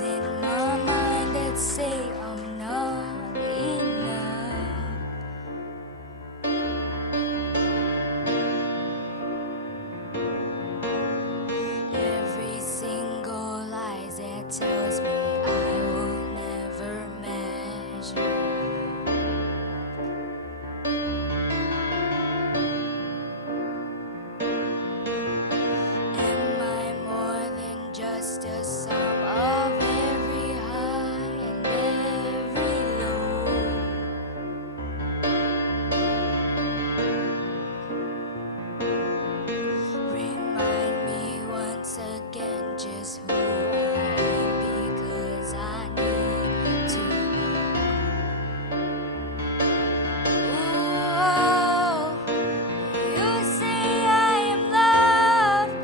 in my mind that say I'm not enough. Every single lie that tells me I will never measure. Am I more than just a sum of every high and every low? Remind me once again just who I am, because I need to know. Ooh, you say I am loved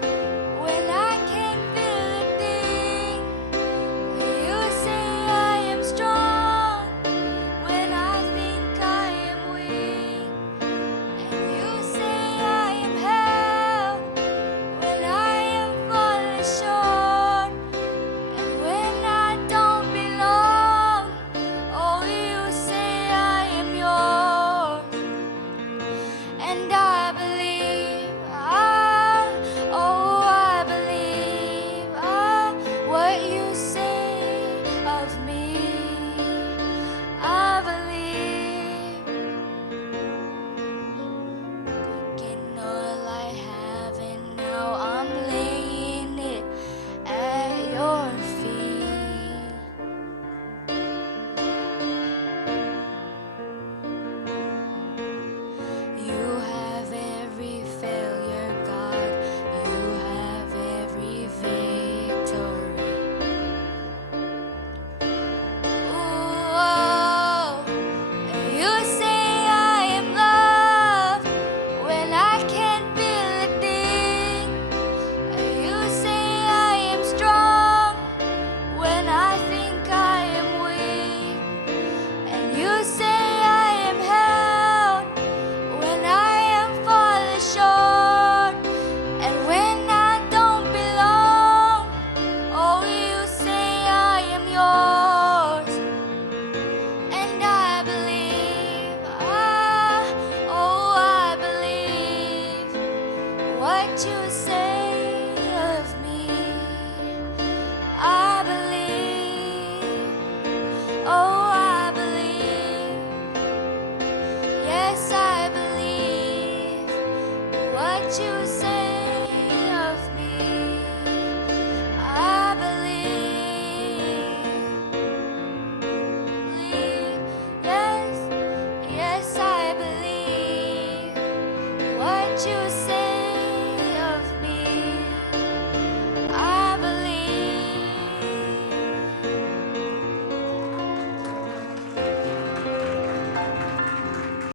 when I can't feel a thing. You say I am strong when I think I am weak. And you say I am held when I am falling short. And when I don't belong, oh, you say I am yours. And I believe, oh, I believe, what you say of me. I believe, taking all I have and now I'm laying it at your feet. You have every failure, God. You have every victory. Ooh, you say I am loved when I can't feel a thing. You say I am strong when I think I am weak. And you say I am held when I am falling short. And when I don't belong, oh, you say I am yours. And I believe, oh, I believe what you say of me. I believe, oh, I believe, yes, I believe what you say.